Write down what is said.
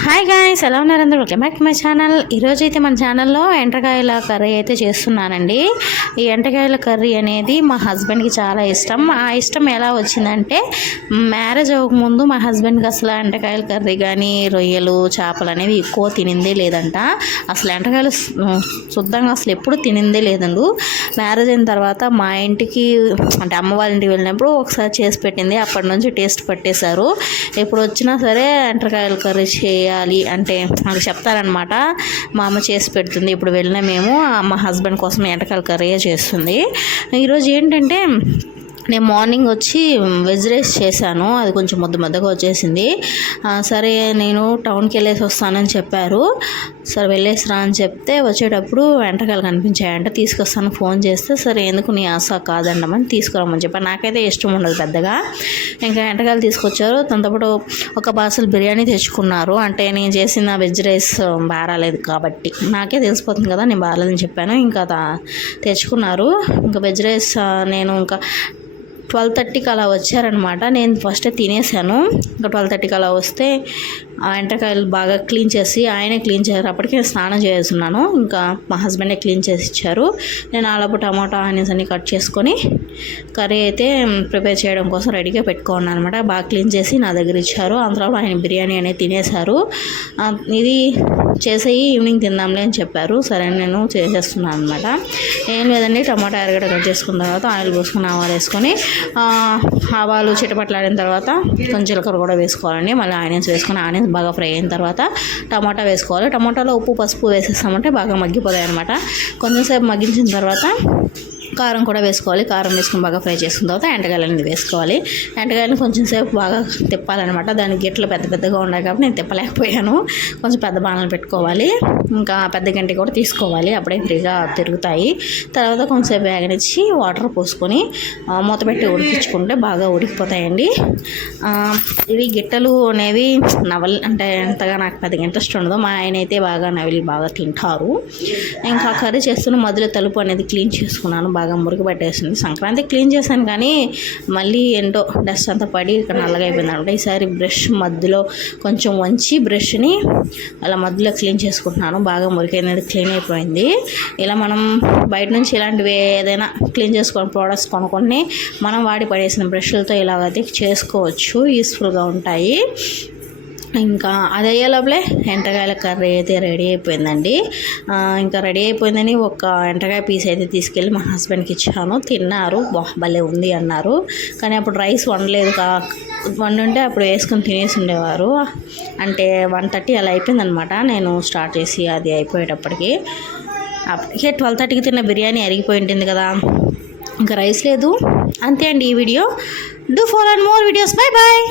Hi guys, ఎలా ఉన్నారు అందరూ? Welcome back to my channel. ఈరోజు అయితే మన ఛానల్లో ఎండ్రకాయల కర్రీ అయితే చేస్తున్నానండి. ఈ ఎండ్రకాయల కర్రీ అనేది మా హస్బెండ్కి చాలా ఇష్టం. ఆ ఇష్టం ఎలా వచ్చిందంటే, మ్యారేజ్ అవ్వకముందు మా హస్బెండ్కి అసలు ఎండ్రకాయల కర్రీ కానీ రొయ్యలు చేపలు అనేవి ఎక్కువ తినిందే లేదంట. అసలు ఎండ్రకాయలు శుద్ధంగా అసలు ఎప్పుడు తినిందే లేదండు. మ్యారేజ్ అయిన తర్వాత మా ఇంటికి అంటే అమ్మ వాళ్ళ ఇంటికి వెళ్ళినప్పుడు ఒకసారి చేసి పెట్టింది. అప్పటి నుంచి టేస్ట్ పట్టేశారు. ఎప్పుడు వచ్చినా సరే ఎండ్రకాయల కర్రీ చేయాలి అంటే నాకు చెప్తారనమాట. మా అమ్మ చేసి పెడుతుంది. ఇప్పుడు వెళ్ళినా మేము మా హస్బెండ్ కోసం ఎండ్రకాయల కర్రీ చేస్తుంది. ఈరోజు ఏంటంటే, నేను మార్నింగ్ వచ్చి వెజ్ రైస్ చేశాను. అది కొంచెం ముద్దగా వచ్చేసింది. సరే నేను టౌన్కి వెళ్ళేసి వస్తానని చెప్పారు. సరే వెళ్ళేసి రా అని చెప్తే వచ్చేటప్పుడు ఎండ్రకాయలు కనిపించాయంట. తీసుకొస్తాను ఫోన్ చేస్తే, సరే ఎందుకు నీ ఆశ కాదండమని తీసుకురమ్మని చెప్పాను. నాకైతే ఇష్టం ఉండదు పెద్దగా. ఇంకా ఎండ్రకాయలు తీసుకొచ్చారు. దాంతోపాటు ఒక పార్సల్ బిర్యానీ తెచ్చుకున్నారు. అంటే నేను చేసిన వెజ్ రైస్ బారాలేదు కాబట్టి నాకే తెలిసిపోతుంది కదా నేను బారాలేదని చెప్పాను. ఇంకా తెచ్చుకున్నారు. ఇంకా వెజ్ రైస్ నేను ఇంకా 12:30కి అలా వచ్చారనమాట. నేను ఫస్ట్ తినేసాను. ఇంకా 12:30కి అలా వస్తే ఆ ఎండ్రకాయలు బాగా క్లీన్ చేసి ఆయనే క్లీన్ చేశారు. అప్పటికే స్నానం చేస్తున్నాను. ఇంకా మా హస్బెండే క్లీన్ చేసి ఇచ్చారు. నేను ఆలపు టమాటా ఆనియన్స్ అన్ని కట్ చేసుకొని కర్రీ అయితే ప్రిపేర్ చేయడం కోసం రెడీగా పెట్టుకున్నాను అనమాట. బాగా క్లీన్ చేసి నా దగ్గర ఇచ్చారు. అందులో ఆయన బిర్యానీ అనేది తినేశారు. ఇది చేసేయి ఈవినింగ్ తిందాంలే అని చెప్పారు. సరే నేను చేసేస్తున్నాను అనమాట. ఏం లేదండి, టమాటా ఎరగడ్డ కట్ చేసుకున్న తర్వాత ఆయిల్ పోసుకుని ఆవాలు వేసుకొని ఆవాలు చిటపట్లాడిన తర్వాత కొంచెం జీలకర్ర కూడా వేసుకోవాలండి. మళ్ళీ ఆనియన్స్ వేసుకొని ఆనియన్స్ బాగా ఫ్రై అయిన తర్వాత టమాటా వేసుకోవాలి. టమాటాలో ఉప్పు పసుపు వేసేస్తామంటే బాగా మగ్గిపోతాయి అనమాట. కొంచెంసేపు మగ్గించిన తర్వాత కారం కూడా వేసుకోవాలి. కారం వేసుకొని బాగా ఫ్రై చేసుకున్న తర్వాత ఎండ్రకాయలు వేసుకోవాలి. ఎండ్రకాయలను కొంచెం సేపు బాగా తిప్పాలన్నమాట. దానికి గిట్లు పెద్దగా ఉన్నాయి కాబట్టి నేను తిప్పలేకపోయాను. కొంచెం పెద్ద బాణలు పెట్టుకోవాలి. ఇంకా పెద్ద గంటి కూడా తీసుకోవాలి. అప్పుడే ఫ్రీగా తిరుగుతాయి. తర్వాత కొంచెంసేపు వేగనిచ్చి వాటర్ పోసుకొని మూత పెట్టి ఉడికించుకుంటే బాగా ఉడికిపోతాయండి. ఇవి గిట్టలు అనేవి నవల్ అంటే అంతగా నాకు పెద్దగా ఇంట్రెస్ట్ ఉండదు. మా ఆయన అయితే బాగా నవిలి బాగా తింటారు. ఇంకా కర్రీ చేస్తున్న మధ్యలో తలుపు అనేది క్లీన్ చేసుకున్నాను. బాగా మురికి పట్టేసింది. సంక్రాంతి క్లీన్ చేశాను కానీ మళ్ళీ ఏంటో డస్ట్ అంతా పడి ఇక్కడ నల్లగా అయిపోయింది అనమాట. ఈసారి బ్రష్ మధ్యలో కొంచెం వంచి బ్రష్ని అలా మధ్యలో క్లీన్ చేసుకుంటున్నాను. బాగా మురికి అనేది క్లీన్ అయిపోయింది. ఇలా మనం బయట నుంచి ఇలాంటివి ఏదైనా క్లీన్ చేసుకొని ప్రోడక్ట్స్ కొనుక్కొని మనం వాడి పడేసిన బ్రష్లతో ఇలాగైతే చేసుకోవచ్చు. యూస్ఫుల్గా ఉంటాయి. ఇంకా అది అయ్యేలోపలే ఎండ్రకాయల కర్రీ అయితే రెడీ అయిపోయిందండి. ఇంకా రెడీ అయిపోయిందని ఒక ఎండ్రకాయ పీస్ అయితే తీసుకెళ్ళి మా హస్బెండ్కి ఇచ్చాను. తిన్నారు. భలే ఉంది అన్నారు. కానీ అప్పుడు రైస్ వండలేదు. వండుంటే అప్పుడు వేసుకొని తినేసి ఉండేవారు. అంటే 1:30 అలా అయిపోయిందనమాట నేను స్టార్ట్ చేసి అది అయిపోయేటప్పటికి. అప్పటికే 12:30కి తిన్న బిర్యానీ అరిగిపోయి ఉంటుంది కదా, ఇంకా రైస్ లేదు. అంతే అండి ఈ వీడియో. Do follow and more videos. Bye bye.